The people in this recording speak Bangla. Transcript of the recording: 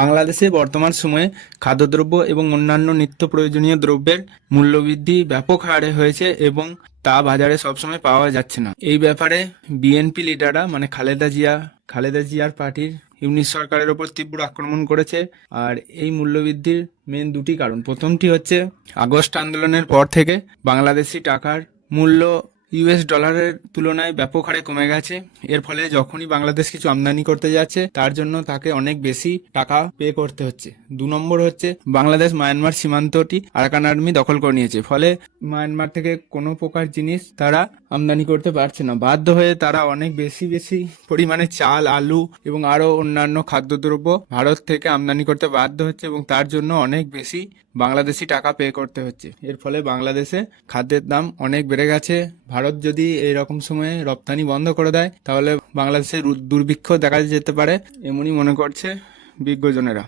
বাংলাদেশে বর্তমান সময়ে খাদ্যদ্রব্য এবং অন্যান্য নিত্য প্রয়োজনীয় দ্রব্যের মূল্যবৃদ্ধি ব্যাপক হারে হয়েছে এবং তা বাজারে সবসময় পাওয়া যাচ্ছে না। এই ব্যাপারে বিএনপি লিডাররা মানে খালেদা জিয়ার পার্টির ইউনিট সরকারের ওপর তীব্র আক্রমণ করেছে। আর এই মূল্যবৃদ্ধির মেন দুটি কারণ। প্রথমটি হচ্ছে আগস্ট আন্দোলনের পর থেকে বাংলাদেশি টাকার মূল্য ইউএস ডলারের তুলনায় ব্যাপক হারে কমে গেছে। এর ফলে যখনই বাংলাদেশ কিছু আমদানি করতে যাচ্ছে তার জন্য তাকে অনেক বেশি টাকা পে করতে হচ্ছে। 2 নম্বর হচ্ছে বাংলাদেশ মায়ানমার সীমান্তটি আরাকান আর্মি দখল করে নিয়েছে, ফলে মায়ানমার থেকে কোনো প্রকার জিনিস তারা আমদানি করতে পারছে না। বাধ্য হয়ে তারা অনেক বেশি বেশি পরিমাণে চাল, আলু এবং আরও অন্যান্য খাদ্যদ্রব্য ভারত থেকে আমদানি করতে বাধ্য হচ্ছে এবং তার জন্য অনেক বেশি বাংলাদেশি টাকা পে করতে হচ্ছে। এর ফলে বাংলাদেশে খাদ্যের দাম অনেক বেড়ে গেছে। ভারত যদি এইরকম সময়ে রপ্তানি বন্ধ করে দেয় তাহলে বাংলাদেশে দুর্ভিক্ষ দেখা যেতে পারে, এমনই মনে করছে বিজ্ঞজনেরা।